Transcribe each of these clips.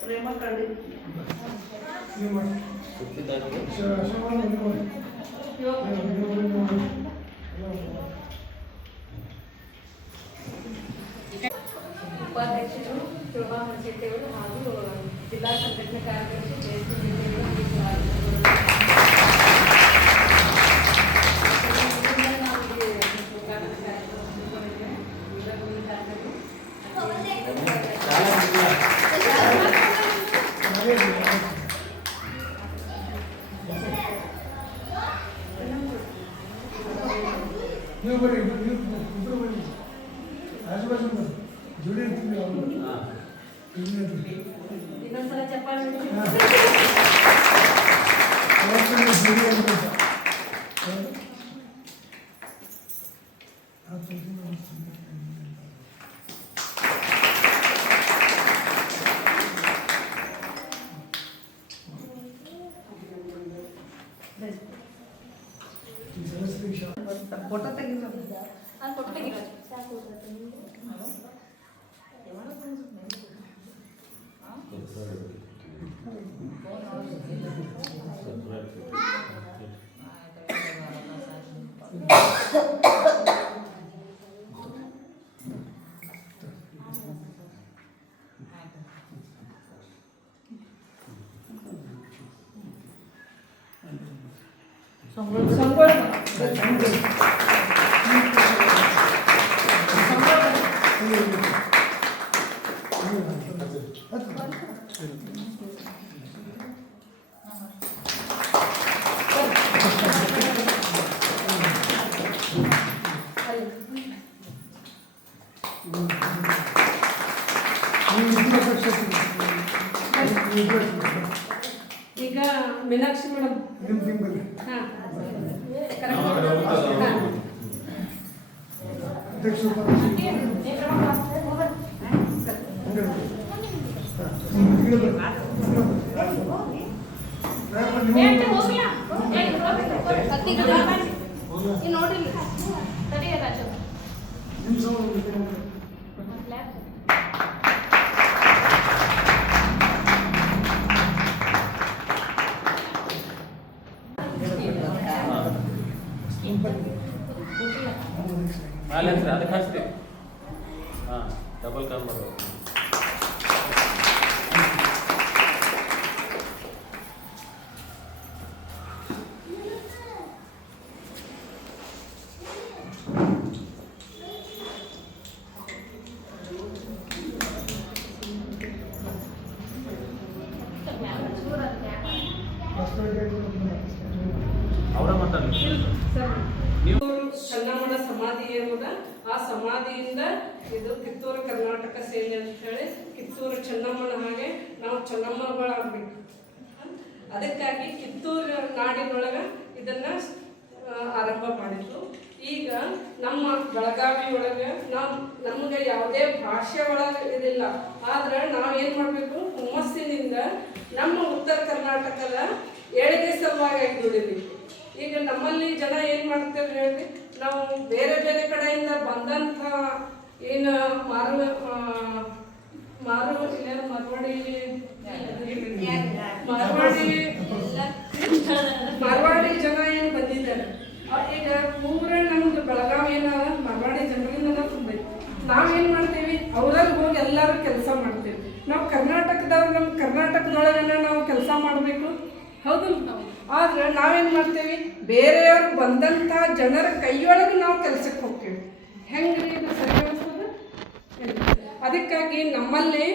ಪ್ರೇಮ ಕಡಿ ಉಪಾಧ್ಯಕ್ಷರು ಶೋಭಾ ಮರ್ಶೆಟ್ಟಿಯವರು ಹಾಗೂ ಜಿಲ್ಲಾ ಸಂಘಟನಾ ಕಾರ್ಯದರ್ಶಿ ಇನ್ನೊಂದ್ಸಲ ಚಪ್ಪಾಳೆ ಫೋಟೋ ತೆಗಿರೋ ಫೋಟೋ ತೆಗಿರೋ ಈಗ ಮೀನಾಕ್ಷಿ ಮೇಡಮ್ ನೋಡ್ರಿ ಅದಕ್ಕೆ ಹಚ್ತೀವಿ ಡಬಲ್ ಕಾಲ್ ಮಾಡೋದು ಅವರ ಮಾತಾಡಲಿ ಚನ್ನಮ್ಮನ ಸಮಾಧಿ ಏನದ ಆ ಸಮಾಧಿಯಿಂದ ಇದು ಕಿತ್ತೂರು ಕರ್ನಾಟಕ ಸೇನೆ ಅಂತ ಹೇಳಿ ಕಿತ್ತೂರು ಚೆನ್ನಮ್ಮನ ಹಾಗೆ ನಾವು ಚೆನ್ನಮ್ಮಗಳಾಗಬೇಕು. ಅದಕ್ಕಾಗಿ ಕಿತ್ತೂರು ನಾಡಿನೊಳಗೆ ಇದನ್ನ ಆರಂಭ ಮಾಡಿದ್ರು. ಈಗ ನಮ್ಮ ಬೆಳಗಾವಿ ಒಳಗೆ ನಮ್ಗೆ ಯಾವುದೇ ಭಾಷೆ ಒಳಗೆ ಇದಿಲ್ಲ, ಆದ್ರೆ ನಾವೇನು ಮಾಡಬೇಕು, ಹುಮ್ಮಸ್ಸಿನಿಂದ ನಮ್ಮ ಉತ್ತರ ಕರ್ನಾಟಕದ ಏಳಿಗೆ ಸಲುವಾಗಿ ದುಡಿಬೇಕು. ಈಗ ನಮ್ಮಲ್ಲಿ ಜನ ಏನು ಮಾಡ್ತೇವೆ ಹೇಳಿ, ನಾವು ಬೇರೆ ಬೇರೆ ಕಡೆಯಿಂದ ಬಂದಂಥ ಏನು ಮಾರ್ವಾಡಿ ಜನ ಏನು ಬಂದಿದ್ದಾರೆ. ಈಗ ಪೂರ ನಮ್ದು ಬೆಳಗಾವಿ ಏನಾದ ಮಾರ್ವಾಡಿ ಜನರಿಂದ ತುಂಬೈತಿ. ನಾವೇನು ಮಾಡ್ತೀವಿ, ಅವ್ರಲ್ಲಿ ಹೋಗಿ ಎಲ್ಲರೂ ಕೆಲಸ ಮಾಡ್ತೀವಿ. ನಾವು ಕರ್ನಾಟಕದವ್ರು ನಮ್ಮ ಕರ್ನಾಟಕದೊಳಗೆ ನಾವು ಕೆಲಸ ಮಾಡಬೇಕು, ಹೌದು. ಆದ್ರೆ ನಾವೇನು ಮಾಡ್ತೀವಿ, ಬೇರೆಯವ್ರು ಬಂದಂಥ ಜನರ ಕೈಯೊಳಗೆ ನಾವು ಕೆಲಸಕ್ಕೆ ಹೋಗ್ತೀವಿ. ಹೆಂಗ್ರಿ ಇದು ಸರಿ ಅನಿಸ್ತದೆ? ಅದಕ್ಕಾಗಿ ನಮ್ಮಲ್ಲಿ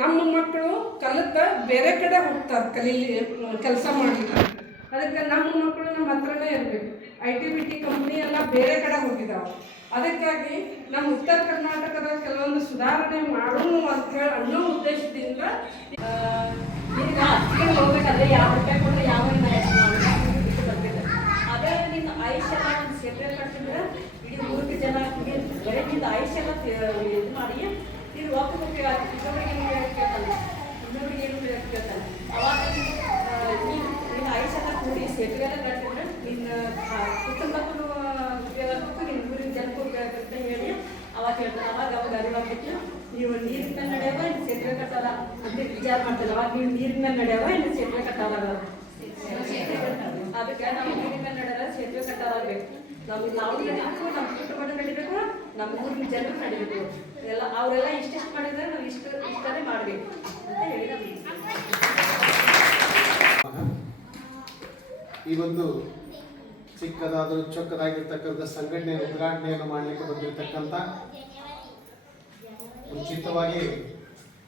ನಮ್ಮ ಮಕ್ಕಳು ಕಲಿತ ಬೇರೆ ಕಡೆ ಹೋಗ್ತಾರೆ ಕೆಲಸ ಮಾಡಲಿಕ್ಕೆ. ಅದಕ್ಕೆ ನಮ್ಮ ಮಕ್ಕಳು ನಮ್ಮ ಹತ್ರನೇ ಇರಬೇಕು. IT-BT ಕಂಪ್ನಿ ಎಲ್ಲ ಬೇರೆ ಕಡೆ ಹೋಗಿದ್ದಾವೆ. ಅದಕ್ಕಾಗಿ ನಮ್ಮ ಉತ್ತರ ಕರ್ನಾಟಕದ ಕೆಲವೊಂದು ಸುಧಾರಣೆ ಮಾಡೋಣ ಅಂತ ಹೇಳಿ ಅನ್ನೋ ಉದ್ದೇಶದಿಂದ ಈಗ ಹೋಗ್ಬೇಕಾದ್ರೆ ಯಾವ ರೂಪಾಯಿ ಕೊಟ್ಟರೆ ಯಾವ ಬರ್ಬೇಕು. ಅದೇ ನಿನ್ನ ಆಯುಷ್ ಎಲ್ಲ ಒಂದು ಸೆಪ್ರೇಟ್ ಮಾಡ್ತಿದ್ರೆ ಇಡೀ 3 ಜನ ಬರೀ ನಿಂದು ಆಯುಷ್ ಎಲ್ಲ ಇದು ಮಾಡಿ ನೀನು ಒಬ್ಬರಿಗೆ ಇನ್ನೊಬ್ರಿಗೆ ಕೇಳ್ತಾನೆ. ಅವಾಗ ನಿನ್ನ ಆಯುಷ್ ಎಲ್ಲ ಕೂಡಿ ಸೆಟ್ಗೆಲ್ಲ ಕಟ್ಟಿದ್ರೆ ನಿನ್ನ ಕುಟುಂಬಕ್ಕೂ ಉಪಯೋಗ ಆಗ್ಬೇಕು, ನಿನ್ನ ಊರಿನ ಜನಕ್ಕೂ ಉಪಯೋಗ ಆಗುತ್ತೆ ಹೇಳಿ ಅವಾಗ ಹೇಳ್ತಾರೆ. ಅವಾಗ ಅರಿವಾಗ್ಬಿಟ್ಟು ನೀವು ನೀರಿನ ಮೇಲೆ ನಡೆಯವ ಇನ್ನು ಸೆಟ್ರೆ ಕಟ್ಟಲ್ಲ ಅಂತ ವಿಚಾರ ಮಾಡ್ತಾರೆ. ಅವಾಗ ನೀವು ನೀರಿನ ಮೇಲೆ ನಡೆಯವ ಇನ್ನು ಸೆಟ್ರೆ ಕಟ್ಟಲ್ಲ. ಅದಕ್ಕೆ ನಾವು ನೀರಿನ ಮೇಲೆ ನಡೆಯಲ್ಲ ಸೆಟ್ರೆ ಕಟ್ಟಾಗಬೇಕು. ನಾವು ನಡೀಬೇಕು, ನಮ್ಮ ಕುಟುಂಬದ ನಡಿಬೇಕು, ನಮ್ಮ ಊರಿನ ಜನರು ನಡಿಬೇಕು. ಎಲ್ಲ ಅವರೆಲ್ಲ ಇಷ್ಟಿಷ್ಟು ಮಾಡಿದ್ರೆ ನಾವು ಇಷ್ಟನೇ ಮಾಡಬೇಕು ಅಂತ ಹೇಳಿ ನಮಗೆ ಈ ಒಂದು ಚಿಕ್ಕದಾದರೂ ಚೊಕ್ಕದಾಗಿರ್ತಕ್ಕಂಥ ಸಂಘಟನೆ ಉದ್ಘಾಟನೆಯನ್ನು ಮಾಡಲಿಕ್ಕೆ ಬಂದಿರತಕ್ಕಂಥ ಮುಂಚಿತವಾಗಿ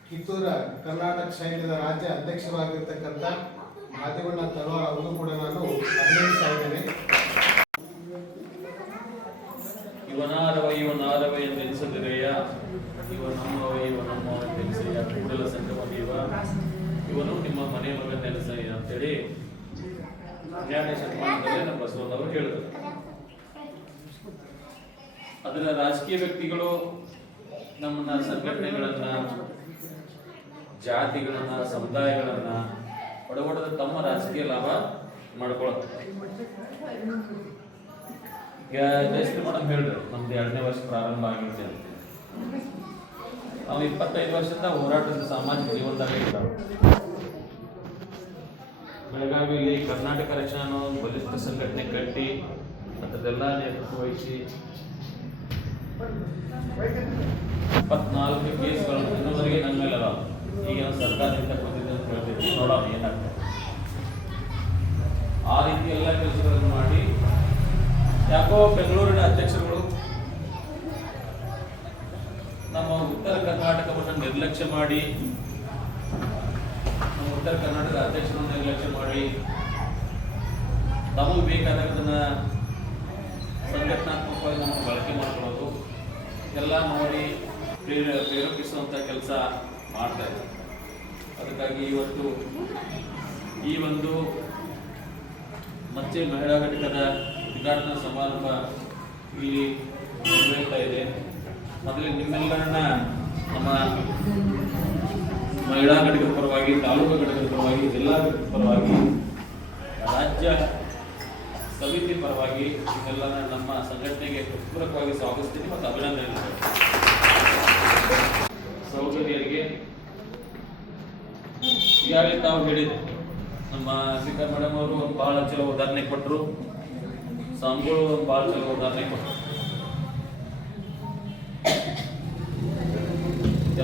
ಕಿತ್ತೂರ ಕರ್ನಾಟಕ ಸೈನ್ಯದ ರಾಜ್ಯ ಅಧ್ಯಕ್ಷರಾಗಿರ್ತಕ್ಕಂಥ ಮಾದೇವಣ್ಣ ತಳವಾರ ಅವರು ಕೂಡ ನಾನು ಅಭಿನಂದಿಸ್ತಾ ಇದ್ದೇನೆ. ಇವನಾರವ ಎಂದೆನಿಸದಿರೆಯ ಇವ ನಮ್ಮವ ಎಂದೆನಿಸಯ್ಯ ಕೂಡಲ ಸಂಗಮ ದೇವ ಇವನು ನಿಮ್ಮ ಮನೆ ಮಗ ನೆನೆಸಯ್ಯ ಅಂತೇಳಿ 12ನೇ ಶತಮಾನದಲ್ಲಿ ನಮ್ಮ ಬಸವಣ್ಣವರು ಹೇಳಿದರು. ಅದರ ರಾಜಕೀಯ ವ್ಯಕ್ತಿಗಳು ನಮ್ಮನ್ನ ಸಂಘಟನೆಗಳನ್ನ, ಜಾತಿಗಳನ್ನ, ಸಮುದಾಯಗಳನ್ನ ಒಡಗೊಡದ ತಮ್ಮ ರಾಜಕೀಯ ಲಾಭ ಮಾಡ್ಕೊಳ್ತಾರೆ. ಈಗ ಜಯಶ್ರೀ ಮೇಡಮ್ ಹೇಳಿದ್ರು ನಮ್ದು 2ನೇ ವರ್ಷ ಪ್ರಾರಂಭ ಆಗಿದೆ ಅಂತ. ನಾವು 25 ವರ್ಷದಿಂದ ಹೋರಾಟದ ಸಾಮಾಜಿಕ ಜೀವನದಾಗ ಇರ್ತಾವೆ. ಬೆಳಗಾವಿಯಲ್ಲಿ ಕರ್ನಾಟಕ ರಕ್ಷಣಾ ಅನ್ನೋ ಒಂದು ಬಲಿಷ್ಠ ಸಂಘಟನೆ ಕಟ್ಟಿ ಅದನ್ನೆಲ್ಲ ನೇತೃತ್ವ ವಹಿಸಿ 24 ಕೇಸ್ಗಳು ಇನ್ನೊಂದರಿಗೆ ನನ್ನ ಮೇಲೆ ಅದಾವ. ಈಗ ಸರ್ಕಾರದಿಂದ ಬಂದಿದೆ ಅಂತ ಹೇಳ್ತಿದ್ವಿ, ನೋಡೋಣ ಏನಾಗ್ತದೆ. ಆ ರೀತಿ ಎಲ್ಲ ಕೆಲಸಗಳನ್ನು ಮಾಡಿ ಯಾಕೋ ಬೆಂಗಳೂರಿನ ಅಧ್ಯಕ್ಷರುಗಳು ನಮ್ಮ ಉತ್ತರ ಕರ್ನಾಟಕವನ್ನು ನಿರ್ಲಕ್ಷ್ಯ ಮಾಡಿ, ನಮ್ಮ ಉತ್ತರ ಕರ್ನಾಟಕದ ಅಧ್ಯಕ್ಷರನ್ನು ನಿರ್ಲಕ್ಷ್ಯ ಮಾಡಿ ತಮಗೆ ಬೇಕಾದದನ್ನ ಸಂಘಟನಾತ್ಮಕವಾಗಿ ನಮಗೆ ಬಳಕೆ ಮಾಡ್ಕೊಳ್ಳೋದು ಎಲ್ಲ ನೋಡಿ ಪ್ರೇರೇಪಿಸುವಂಥ ಕೆಲಸ ಮಾಡ್ತಾ ಇದ್ದಾರೆ. ಅದಕ್ಕಾಗಿ ಇವತ್ತು ಈ ಒಂದು ಮತ್ತೆ ಮಹಿಳಾ ಘಟಕದ ಉದ್ಘಾಟನಾ ಸಮಾರಂಭ ಇಲ್ಲಿ ನಡೆಯುತ್ತಾ ಇದೆ. ಮೊದಲೇ ನಿಮ್ಮೆಲ್ಲರನ್ನ ನಮ್ಮ ಮಹಿಳಾ ಘಟಕದ ಪರವಾಗಿ, ತಾಲೂಕು ಘಟಕದ ಪರವಾಗಿ, ಜಿಲ್ಲಾ ಘಟಕದ ಪರವಾಗಿ, ರಾಜ್ಯ ಸಮಿತಿ ಪರವಾಗಿ ಇದೆಲ್ಲರ ನಮ್ಮ ಸಂಘಟನೆಗೆ ಪೂರಕವಾಗಿ ಸ್ವಾಗತಿಸ್ತೀನಿ ಮತ್ತು ಅಭಿನಂದನೆ. ಸಹೋದರಿಯರಿಗೆ ಈಗಾಗಲೇ ತಾವು ಹೇಳಿದ್ರು, ನಮ್ಮ ಸಿಕ್ಕಾ ಮೇಡಮ್ ಅವರು ಒಂದು ಬಹಳ ಚಲೋ ಉದಾಹರಣೆ ಕೊಟ್ಟರು, ಸ್ವಾಮಿಗಳು ಒಂದು ಬಹಳ ಚಲೋ ಉದಾಹರಣೆ ಕೊಟ್ಟರು.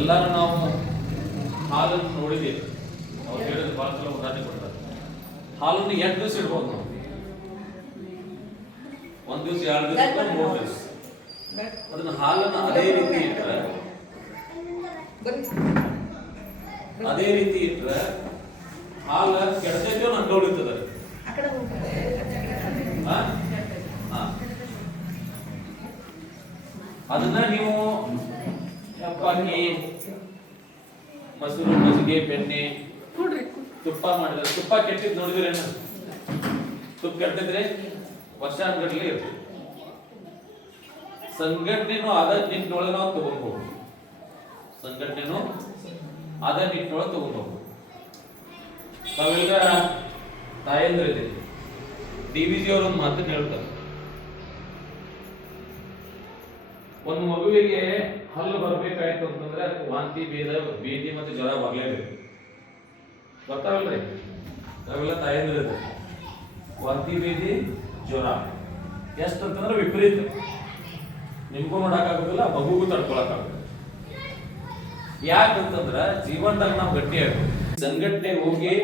ಎಲ್ಲರೂ ನಾವು ಹಾಲನ್ನು ನೋಡಿದ್ದೀವಿ, ಅವ್ರು ಹೇಳಿದ್ರು ಬಹಳ ಚಲೋ ಉದಾಹರಣೆ ಕೊಡ್ತಾರೆ. ಹಾಲನ್ನು 8 ದಿವಸ ಇಡ್ಬೋದು ನಾವು, 1 ದಿವಸ, 2 ದಿವಸ, 3 ದಿವಸ. ಅದನ್ನ ಹಾಲನ್ನು ಅದೇ ರೀತಿ ಇಟ್ರೆ ಹಾಲು ಕೆಡತೈತೆ ಅಂಗೌಳಿರ್ತದೆ. ಅದನ್ನ ನೀವು ಅಕ್ಕಿ, ಮೊಸರು, ಮಜ್ಜಿಗೆ, ಬೆಣ್ಣೆ, ತುಪ್ಪ ಮಾಡಿದ್ರೆ ತುಪ್ಪ ಕೆಟ್ಟಿದ್ ನೋಡಿದ್ರೆ ತುಪ್ಪ ಕೆಟ್ಟಿದ್ರೆ ವರ್ಷಾನ್ಗಟ್ಲೆ ಇರ್ತದೆ. ಸಂಘಟನೆನೂ ಅದ ನಿಟ್ಟಿನೊಳಗೆ ನಾವು ತಗೊಂಡ್ಬೋದು, ಸಂಘಟನೆನೂ ಅದ ನಿಟ್ಟಿನೊಳಗೆ ತಗೊಂಡ್ಬೋದು. ನಾವೆಲ್ಲ ತಾಯಂದ್ರ ಇದೆ, DVG ಅವರು ಒಂದು ಮಾತನ್ನು ಹೇಳ್ತಾರೆ, ಒಂದು ಮಗುವಿಗೆ ಹಲ್ಲು ಬರ್ಬೇಕಾಯ್ತು ಅಂತಂದ್ರೆ ವಾಂತಿ, ಬೇದಿ ಮತ್ತೆ ಜ್ವರ ಬರ್ಲೇಬೇಕು. ಗೊತ್ತಾವಲ್ರಿ? ನಾವೆಲ್ಲ ತಾಯಂದ್ರ ಇದೆ, ವಾಂತಿ, ಬೇದಿ, ಜ್ವರ ಎಷ್ಟಂತಂದ್ರೆ ವಿಪರೀತ. ನಿಮ್ಗೂ ನೋಡಕ್ಕಾಗೋದಿಲ್ಲ, ಮಗುಗೂ ತಡ್ಕೊಳಕ್ಕಾಗೋದಿಲ್ಲ. ಯಾಕಂತಂದ್ರ ಜೀವನದಾಗ ನಾವು ಗಟ್ಟಿ ಆಗ್ಬೇಕು. ಸಂಘಟನೆ ಹೋಗಿ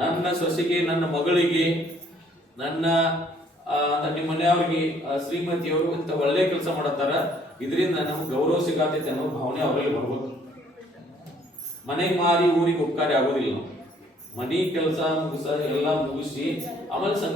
ನನ್ನ ಸೊಸೆಗೆ, ನನ್ನ ಮಗಳಿಗೆ, ನನ್ನ ನಿಮ್ಮ ಮನೆಯವ್ರಿಗೆ, ಶ್ರೀಮತಿಯವರು ಇಂಥ ಒಳ್ಳೆ ಕೆಲಸ ಮಾಡತ್ತಾರ, ಇದರಿಂದ ನಮ್ಗೆ ಗೌರವ ಸಿಗತೈತೆ ಅನ್ನೋ ಭಾವನೆ ಅವರಲ್ಲಿ ಬರ್ಬೇಕು. ಮನೆಗೆ ಮಾರಿ ಊರಿಗೆ ಉಪಕಾರಿ ಆಗೋದಿಲ್ಲ ನಾವು. ಮನಿ ಕೆಲಸ ಮುಗಿಸ ಎಲ್ಲ ಮುಗಿಸಿ ಆಮೇಲೆ